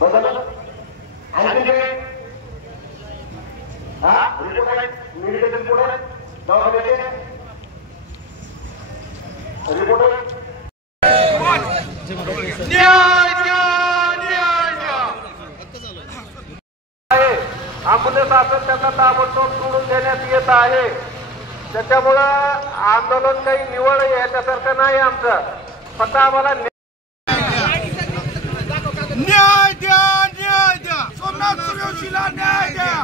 बरोबर आणखी काय हा रिपोर्ट आहे मेडिकल रिपोर्ट आहे दवाखान्याचे रिपोर्ट आहे आंबुलन्स असं त्यांना ताबडतोब सोडून देण्यात येत आहे। त्याच्यामुळं आंदोलन काही निवड याच्यासारखं नाही आमचं, फक्त आम्हाला न्याय द्या, न्याय द्या, सोमनाथ सूर्यवंशीला न्याय द्या।